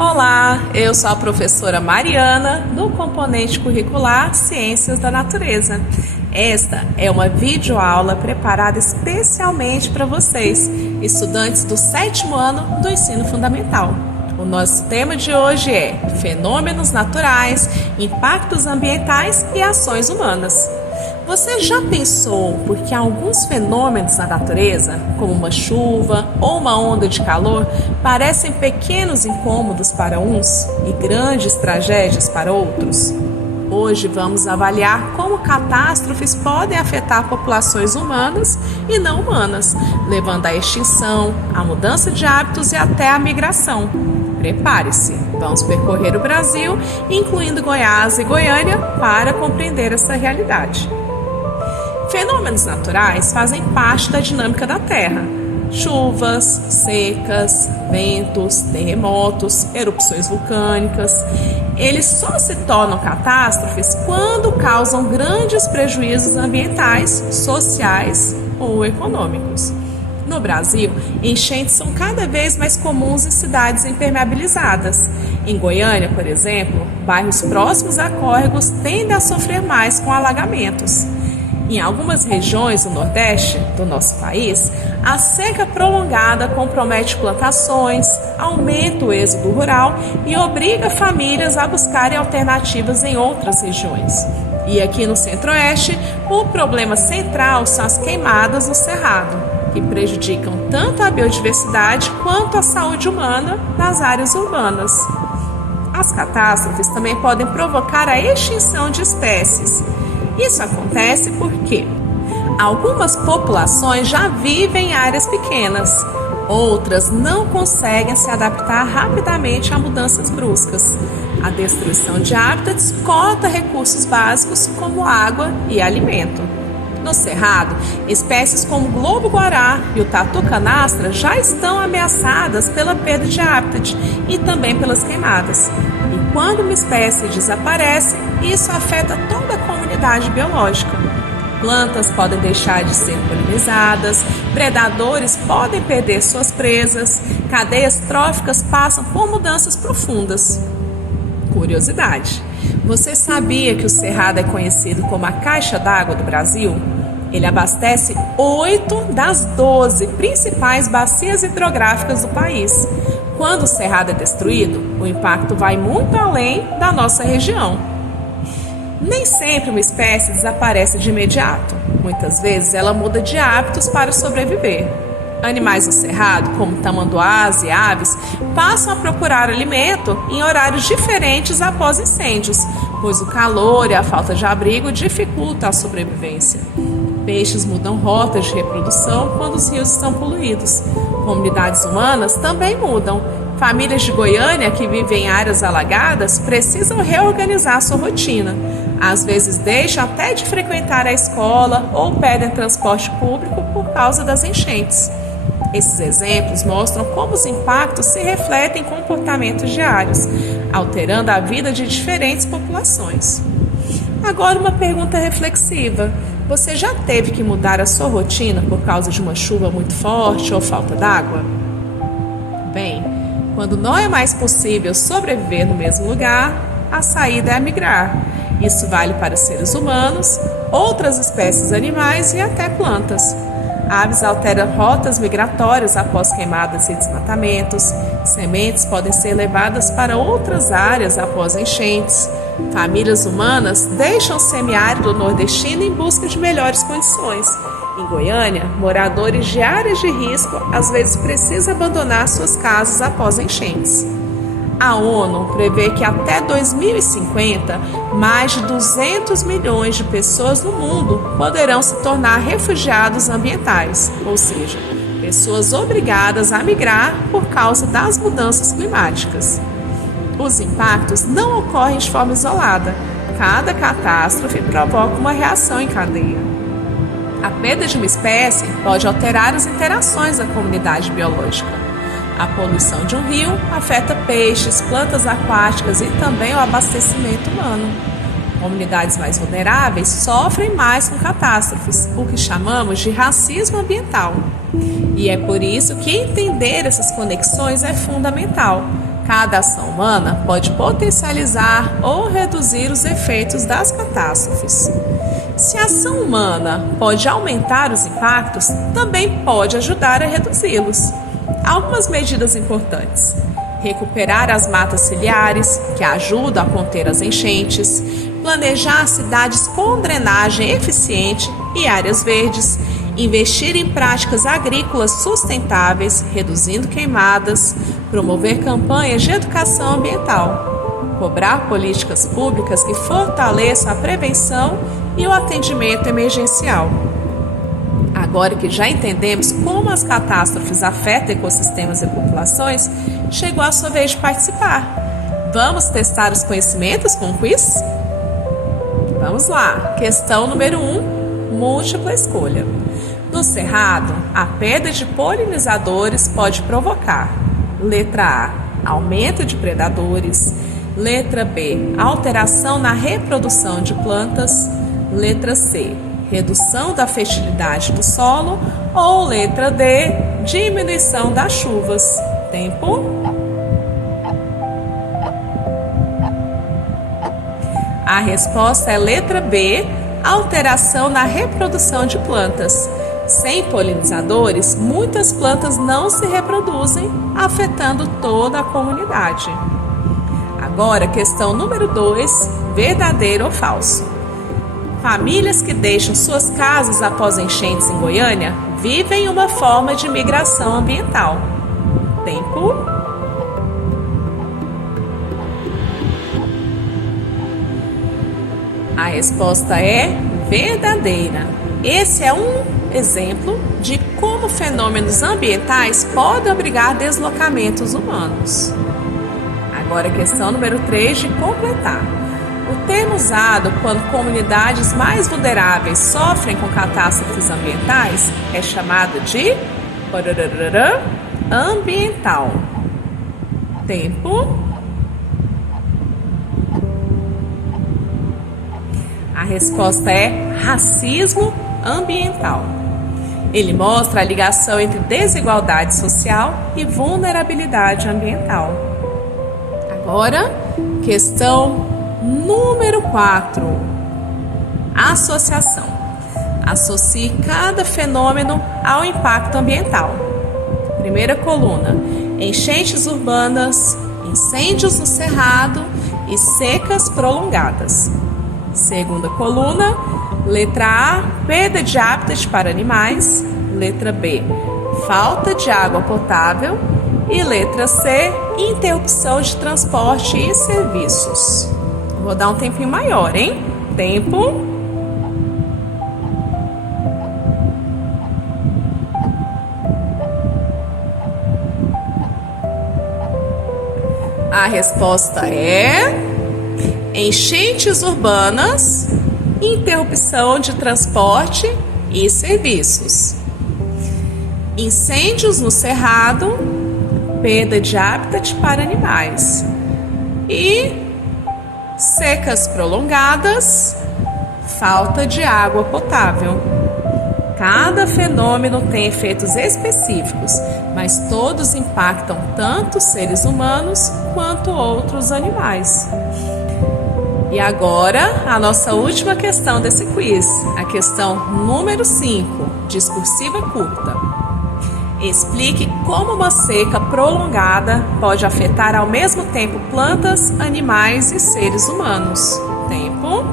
Olá, eu sou a professora Mariana, do componente curricular Ciências da Natureza. Esta é uma videoaula preparada especialmente para vocês, estudantes do 7º ano do ensino fundamental. O nosso tema de hoje é Fenômenos naturais, impactos ambientais e ações humanas. Você já pensou por que alguns fenômenos na natureza, como uma chuva ou uma onda de calor, parecem pequenos incômodos para uns e grandes tragédias para outros? Hoje vamos avaliar como catástrofes podem afetar populações humanas e não humanas, levando à extinção, à mudança de hábitos e até à migração. Prepare-se, vamos percorrer o Brasil, incluindo Goiás e Goiânia, para compreender essa realidade. Fenômenos naturais fazem parte da dinâmica da Terra. Chuvas, secas, ventos, terremotos, erupções vulcânicas. Eles só se tornam catástrofes quando causam grandes prejuízos ambientais, sociais ou econômicos. No Brasil, enchentes são cada vez mais comuns em cidades impermeabilizadas. Em Goiânia, por exemplo, bairros próximos a córregos tendem a sofrer mais com alagamentos. Em algumas regiões do Nordeste do nosso país, a seca prolongada compromete plantações, aumenta o êxodo rural e obriga famílias a buscarem alternativas em outras regiões. E aqui no Centro-Oeste, o problema central são as queimadas no Cerrado, que prejudicam tanto a biodiversidade quanto a saúde humana nas áreas urbanas. As catástrofes também podem provocar a extinção de espécies. Isso acontece porque algumas populações já vivem em áreas pequenas, outras não conseguem se adaptar rapidamente a mudanças bruscas. A destruição de hábitats corta recursos básicos como água e alimento. No Cerrado, espécies como o globo-guará e o tatu-canastra já estão ameaçadas pela perda de hábitat e também pelas queimadas. E quando uma espécie desaparece, isso afeta toda a comunidade biológica. Plantas podem deixar de ser polinizadas, predadores podem perder suas presas, cadeias tróficas passam por mudanças profundas. Curiosidade: você sabia que o Cerrado é conhecido como a caixa d'água do Brasil? Ele abastece 8 das 12 principais bacias hidrográficas do país. Quando o Cerrado é destruído, o impacto vai muito além da nossa região. Nem sempre uma espécie desaparece de imediato. Muitas vezes ela muda de hábitos para sobreviver. Animais do Cerrado, como tamanduás e aves, passam a procurar alimento em horários diferentes após incêndios, pois o calor e a falta de abrigo dificultam a sobrevivência. Peixes mudam rotas de reprodução quando os rios estão poluídos. Comunidades humanas também mudam. Famílias de Goiânia que vivem em áreas alagadas precisam reorganizar sua rotina. Às vezes deixam até de frequentar a escola ou pedem transporte público por causa das enchentes. Esses exemplos mostram como os impactos se refletem em comportamentos diários, alterando a vida de diferentes populações. Agora uma pergunta reflexiva. Você já teve que mudar a sua rotina por causa de uma chuva muito forte ou falta d'água? Bem, quando não é mais possível sobreviver no mesmo lugar, a saída é migrar. Isso vale para seres humanos, outras espécies animais e até plantas. Aves alteram rotas migratórias após queimadas e desmatamentos. Sementes podem ser levadas para outras áreas após enchentes. Famílias humanas deixam o semiárido nordestino em busca de melhores condições. Em Goiânia, moradores de áreas de risco às vezes precisam abandonar suas casas após enchentes. A ONU prevê que até 2050, mais de 200 milhões de pessoas no mundo poderão se tornar refugiados ambientais, ou seja, pessoas obrigadas a migrar por causa das mudanças climáticas. Os impactos não ocorrem de forma isolada. Cada catástrofe provoca uma reação em cadeia. A perda de uma espécie pode alterar as interações da comunidade biológica. A poluição de um rio afeta peixes, plantas aquáticas e também o abastecimento humano. Comunidades mais vulneráveis sofrem mais com catástrofes, o que chamamos de racismo ambiental. E é por isso que entender essas conexões é fundamental. Cada ação humana pode potencializar ou reduzir os efeitos das catástrofes. Se a ação humana pode aumentar os impactos, também pode ajudar a reduzi-los. Algumas medidas importantes: recuperar as matas ciliares, que ajudam a conter as enchentes, planejar cidades com drenagem eficiente e áreas verdes, investir em práticas agrícolas sustentáveis, reduzindo queimadas, promover campanhas de educação ambiental, cobrar políticas públicas que fortaleçam a prevenção e o atendimento emergencial. Agora que já entendemos como as catástrofes afetam ecossistemas e populações, chegou a sua vez de participar. Vamos testar os conhecimentos com o quiz? Vamos lá! Questão número 1, múltipla escolha. No cerrado, a perda de polinizadores pode provocar: letra A, aumento de predadores; letra B, alteração na reprodução de plantas; letra C, redução da fertilidade do solo; ou letra D, diminuição das chuvas. Tempo. A resposta é letra B, alteração na reprodução de plantas. Sem polinizadores, muitas plantas não se reproduzem, afetando toda a comunidade. Agora, questão número 2, verdadeiro ou falso? Famílias que deixam suas casas após enchentes em Goiânia vivem uma forma de migração ambiental. Tempo. A resposta é verdadeira. Esse é um exemplo de como fenômenos ambientais podem obrigar deslocamentos humanos. Agora a questão número 3 de completar. O termo usado quando comunidades mais vulneráveis sofrem com catástrofes ambientais é chamado de ambiental. Tempo. A resposta é racismo ambiental. Ele mostra a ligação entre desigualdade social e vulnerabilidade ambiental. Agora, questão número 4. Associação. Associe cada fenômeno ao impacto ambiental. Primeira coluna: enchentes urbanas, incêndios no cerrado e secas prolongadas. Segunda coluna: letra A, perda de hábitat para animais; letra B, falta de água potável; e letra C, interrupção de transporte e serviços. Vou dar um tempinho maior, hein? Tempo. A resposta é enchentes urbanas, interrupção de transporte e serviços. Incêndios no cerrado, perda de hábitat para animais. E secas prolongadas, falta de água potável. Cada fenômeno tem efeitos específicos, mas todos impactam tanto os seres humanos quanto outros animais. E agora, a nossa última questão desse quiz, a questão número 5, discursiva curta. Explique como uma seca prolongada pode afetar ao mesmo tempo plantas, animais e seres humanos. Tempo.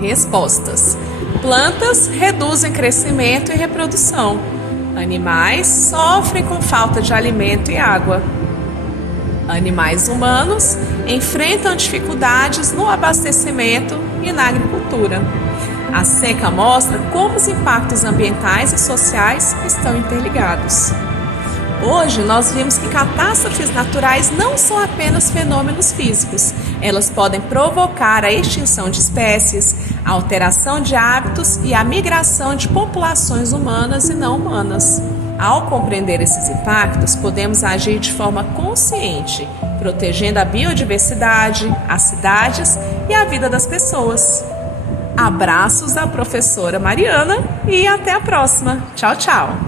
Respostas: plantas reduzem crescimento e reprodução. Animais sofrem com falta de alimento e água. Animais humanos enfrentam dificuldades no abastecimento e na agricultura. A seca mostra como os impactos ambientais e sociais estão interligados. Hoje nós vimos que catástrofes naturais não são apenas fenômenos físicos. Elas podem provocar a extinção de espécies, a alteração de hábitos e a migração de populações humanas e não humanas. Ao compreender esses impactos, podemos agir de forma consciente, protegendo a biodiversidade, as cidades e a vida das pessoas. Abraços da professora Mariana e até a próxima. Tchau, tchau!